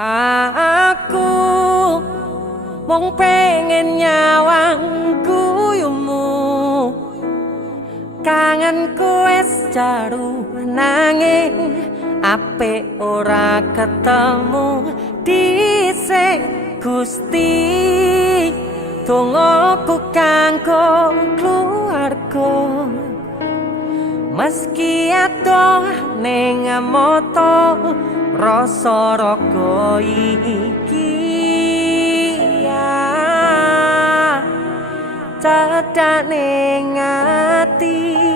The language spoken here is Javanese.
Aku mung pengen nyawang guyumu, kangenku wis jaru nanging apik ora ketemu dhisik Gusti. Dongaku kanggo keluarga, meski adoh ning mata rasa raga iki ya cedak ning ati.